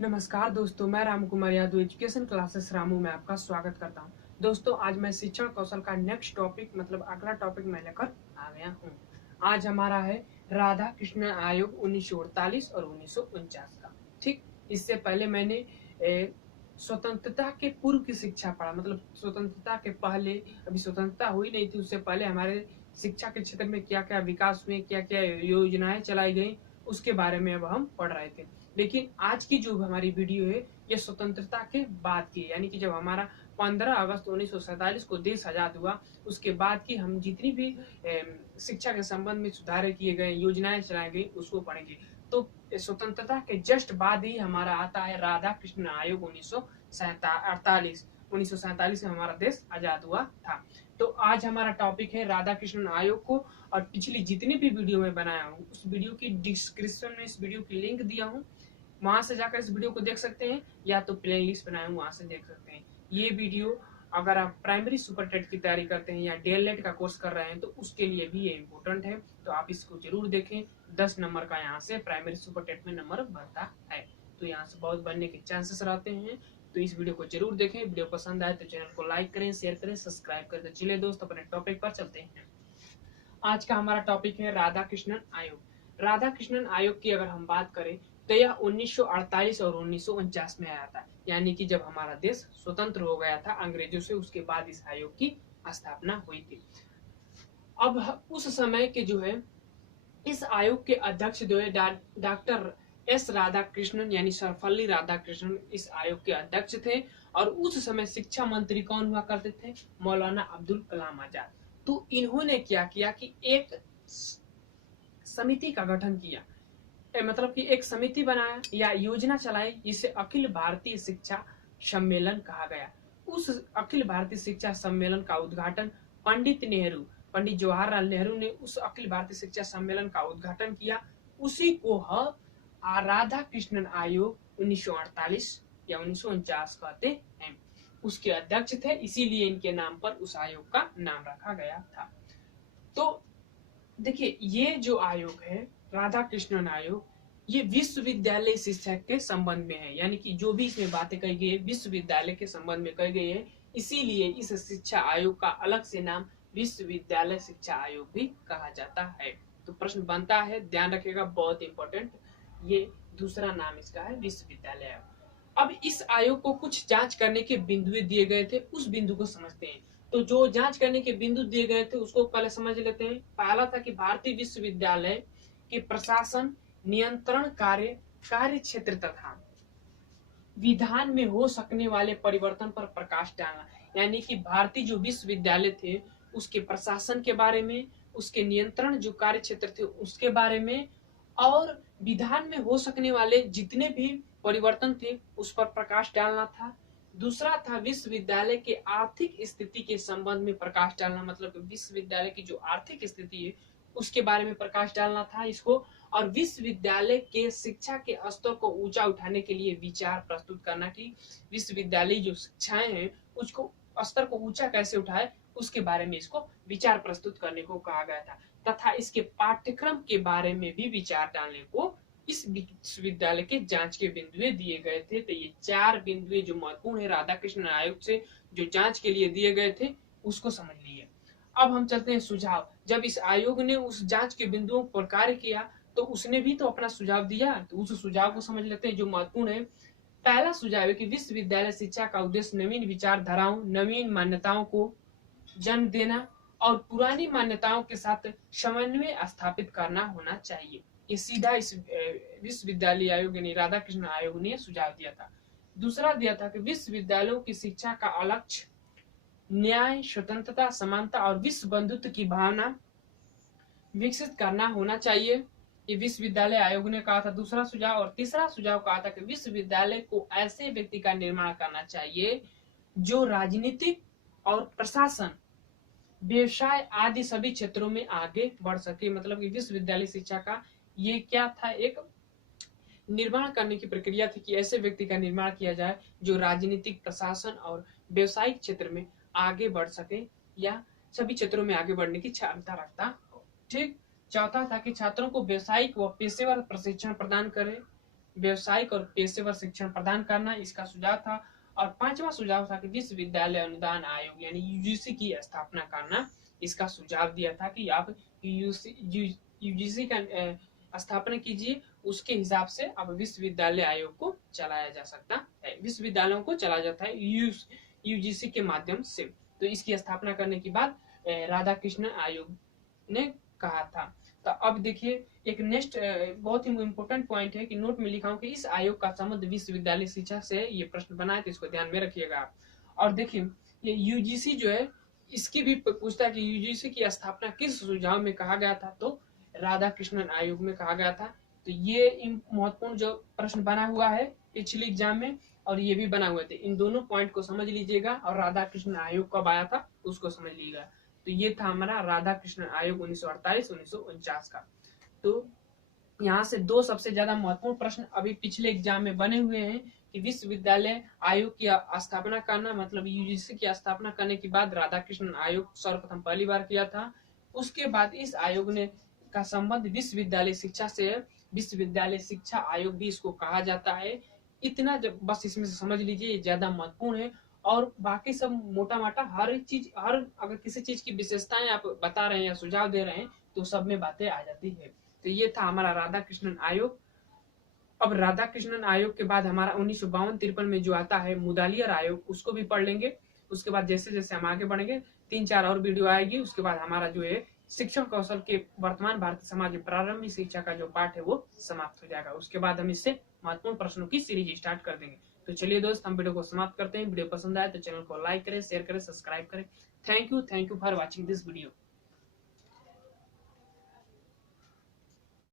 नमस्कार दोस्तों, मैं राम कुमार यादव एजुकेशन क्लासेस रामू में आपका स्वागत करता हूं। दोस्तों, आज मैं शिक्षण कौशल का नेक्स्ट टॉपिक मतलब अगला टॉपिक मैं लेकर आ गया हूं। आज हमारा है राधा कृष्ण आयोग 1948 और 1949 का। ठीक, इससे पहले मैंने स्वतंत्रता के पूर्व की शिक्षा पढ़ा, मतलब स्वतंत्रता के पहले, अभी स्वतंत्रता हुई नहीं थी, उससे पहले हमारे शिक्षा के क्षेत्र में क्या क्या विकास हुए, क्या क्या योजनाएं चलाई गई, उसके बारे में अब हम पढ़ रहे थे। लेकिन आज की जो हमारी वीडियो है ये स्वतंत्रता के बाद की, यानी कि जब हमारा 15 अगस्त 1947 को देश आजाद हुआ, उसके बाद की हम जितनी भी शिक्षा के संबंध में सुधार किए गए, योजनाएं चलाई गई, उसको पढ़ेंगे। तो स्वतंत्रता के जस्ट बाद ही हमारा आता है राधा कृष्ण आयोग 1948 में हमारा देश आजाद हुआ था। तो आज हमारा टॉपिक है राधा कृष्ण आयोग को, और पिछली जितनी भी वीडियो में बनाया हूँ उस वीडियो की डिस्क्रिप्शन में इस वीडियो की लिंक दिया हूँ, वहां से जाकर इस वीडियो को देख सकते हैं, या तो प्ले लिस्ट बनाए हूँ वहां से देख सकते हैं। ये वीडियो अगर आप प्राइमरी सुपर टेट की तैयारी करते हैं या डीएलएड का कोर्स कर रहे हैं तो उसके लिए भी ये इम्पोर्टेंट है, तो आप इसको जरूर देखें। 10 नंबर का यहाँ से प्राइमरी सुपर टेट में नंबर बनता है, तो यहाँ से बहुत बनने के चांसेस रहते हैं। तो इस वीडियो को जरूर देखें। वीडियो पसंद आए तो चैनल को लाइक करें, शेयर करें, सब्सक्राइब करें। तो चलिए दोस्त, अपने टॉपिक पर चलते हैं। आज का हमारा टॉपिक है राधा कृष्णन आयोग। राधा कृष्णन आयोग की अगर हम बात करें तो यह 1948 और 1949 में आया था, यानी कि जब हमारा देश स्वतंत्र हो गया था अंग्रेजों से, उसके बाद इस आयोग की स्थापना हुई थी। अब उस समय के जो है इस आयोग के अध्यक्ष जो है डॉक्टर एस राधा कृष्णन, यानी सर्वपल्ली राधाकृष्णन इस आयोग के अध्यक्ष थे। और उस समय शिक्षा मंत्री कौन हुआ करते थे? मौलाना अब्दुल कलाम आजाद। तो इन्होंने क्या किया कि एक समिति का गठन किया, मतलब कि एक समिति बनाया या योजना चलाई, जिसे अखिल भारतीय शिक्षा सम्मेलन कहा गया। उस अखिल भारतीय शिक्षा सम्मेलन का उद्घाटन पंडित जवाहरलाल नेहरू ने उस अखिल भारतीय शिक्षा सम्मेलन का उद्घाटन किया। उसी को राधा कृष्णन आयोग 1948 या 1949 कहते हैं। उसके अध्यक्ष थे, इसीलिए इनके नाम पर उस आयोग का नाम रखा गया था। तो देखिए, ये जो आयोग है राधा कृष्णन आयोग, ये विश्वविद्यालय शिक्षा के संबंध में है, यानी कि जो भी इसमें बातें कही गई है विश्वविद्यालय के संबंध में कही गई है, इसीलिए इस शिक्षा आयोग का अलग से नाम विश्वविद्यालय शिक्षा आयोग भी कहा जाता है। तो प्रश्न बनता है, ध्यान रखिएगा, बहुत इंपॉर्टेंट, ये दूसरा नाम इसका है विश्वविद्यालय आयोग। अब इस आयोग को कुछ जांच करने के बिंदु दिए गए थे, उस बिंदु को समझते हैं। तो जो जांच करने के बिंदु दिए गए थे उसको पहले समझ लेते हैं। पहला था कि भारतीय विश्वविद्यालय के प्रशासन, नियंत्रण, कार्य क्षेत्र तथा विधान में हो सकने वाले परिवर्तन पर प्रकाश डालना, यानी कि भारतीय जो विश्वविद्यालय थे उसके प्रशासन के बारे में, उसके नियंत्रण जो कार्य क्षेत्र थे उसके बारे में, और विधान में हो सकने वाले जितने भी परिवर्तन थे उस पर प्रकाश डालना था। दूसरा था विश्वविद्यालय के आर्थिक स्थिति के संबंध में प्रकाश डालना, मतलब विश्वविद्यालय की जो आर्थिक स्थिति है उसके बारे में प्रकाश डालना था इसको। और विश्वविद्यालय के शिक्षा के स्तर को ऊंचा उठाने के लिए विचार प्रस्तुत करना कि विश्वविद्यालय जो शिक्षाएं हैं उसको स्तर को ऊंचा कैसे उठाए, उसके बारे में इसको विचार प्रस्तुत करने को कहा गया था। तथा इसके पाठ्यक्रम के बारे में भी विचार डालने को इस विश्वविद्यालय के जांच के बिंदु दिए गए थे। तो ये 4 बिंदु जो महत्वपूर्ण है राधा कृष्ण आयोग से जो जांच के लिए दिए गए थे उसको समझ लिए। अब हम चलते हैं सुझाव। जब इस आयोग ने उस जांच के बिंदुओं पर कार्य किया तो उसने भी तो अपना सुझाव दिया, तो उस सुझाव को समझ लेते हैं जो महत्वपूर्ण है। पहला सुझाव है कि विश्वविद्यालय शिक्षा का उद्देश्य नवीन विचारधाराओं, नवीन मान्यताओं को जन्म देना और पुरानी मान्यताओं के साथ समन्वय स्थापित करना होना चाहिए। ये सीधा इस विश्वविद्यालय आयोग यानी राधा कृष्ण आयोग ने सुझाव दिया था। दूसरा दिया था कि विश्वविद्यालयों की शिक्षा का लक्ष्य न्याय, स्वतंत्रता, समानता और विश्व बंधुत्व की भावना विकसित करना होना चाहिए, ये विश्वविद्यालय आयोग ने कहा था दूसरा सुझाव। और तीसरा सुझाव कहा था कि विश्वविद्यालय को ऐसे व्यक्ति का निर्माण करना चाहिए जो राजनीतिक और प्रशासन, व्यवसाय आदि सभी क्षेत्रों में आगे बढ़ सके। मतलब कि विश्वविद्यालय शिक्षा का ये क्या था, एक निर्माण करने की प्रक्रिया थी कि ऐसे व्यक्ति का निर्माण किया जाए जो राजनीतिक, प्रशासन और व्यवसायिक क्षेत्र में आगे बढ़ सके या सभी क्षेत्रों में आगे बढ़ने की क्षमता रखता हो। ठीक। चौथा था कि छात्रों को व्यवसायिक व पेशेवर प्रशिक्षण प्रदान करे, व्यवसायिक और पेशेवर शिक्षण प्रदान करना इसका सुझाव था। और पांचवा सुझाव था कि विश्वविद्यालय अनुदान आयोग यानी यूजीसी की स्थापना करना, इसका सुझाव दिया था कि आप यूजीसी का स्थापना कीजिए, उसके हिसाब से अब विश्वविद्यालय आयोग को चलाया जा सकता है, विश्वविद्यालयों को चलाया जाता है यूजीसी के माध्यम से। तो इसकी स्थापना करने के बाद राधा कृष्णन आयोग ने कहा था। तो अब देखिए एक नेक्स्ट बहुत ही इम्पोर्टेंट पॉइंट है कि नोट में लिखा हूं कि इस आयोग का संबंध विश्वविद्यालय शिक्षा से, ये प्रश्न बना है तो इसको ध्यान में रखिएगा आप। और देखिए ये यूजीसी जो है इसकी भी पूछता है कि यूजीसी की स्थापना किस सुझाव में कहा गया था, तो राधा कृष्णन आयोग में कहा गया था। तो ये महत्वपूर्ण जो प्रश्न बना हुआ है पिछले एग्जाम में, और ये भी बना हुए थे, इन दोनों पॉइंट को समझ लीजिएगा। और राधा कृष्ण आयोग कब आया था उसको समझ लीजिएगा। तो ये था हमारा राधा कृष्ण आयोग 1948-1949 का। तो यहाँ से दो सबसे ज्यादा महत्वपूर्ण प्रश्न अभी पिछले एग्जाम में बने हुए हैं कि विश्वविद्यालय आयोग की स्थापना करना, मतलब यूजीसी की स्थापना करने के बाद राधा कृष्ण आयोग सर्वप्रथम पहली बार किया था। उसके बाद इस आयोग ने का संबंध विश्वविद्यालय शिक्षा से है, विश्वविद्यालय शिक्षा आयोग भी इसको कहा जाता है। इतना जब बस इसमें से समझ लीजिए, ये ज्यादा महत्वपूर्ण है। और बाकी सब मोटा माटा हर एक चीज, हर अगर किसी चीज की विशेषताएं आप बता रहे हैं या सुझाव दे रहे हैं तो सब में बातें आ जाती है। तो ये था हमारा राधा कृष्णन आयोग। अब राधा कृष्णन आयोग के बाद हमारा 1952-53 में जो आता है मुदालियर आयोग, उसको भी पढ़ लेंगे। उसके बाद जैसे जैसे हम आगे बढ़ेंगे 3-4 और वीडियो आएगी। उसके बाद हमारा जो है शिक्षण कौशल के वर्तमान भारतीय समाज में प्रारंभिक शिक्षा का जो पाठ है वो समाप्त हो जाएगा। उसके बाद हम इससे महत्वपूर्ण प्रश्नों की सीरीज स्टार्ट कर देंगे। तो चलिए दोस्त, हम वीडियो को समाप्त करते हैं। वीडियो पसंद आए तो चैनल को लाइक करें, शेयर करें, सब्सक्राइब करें। Thank you for watching this video.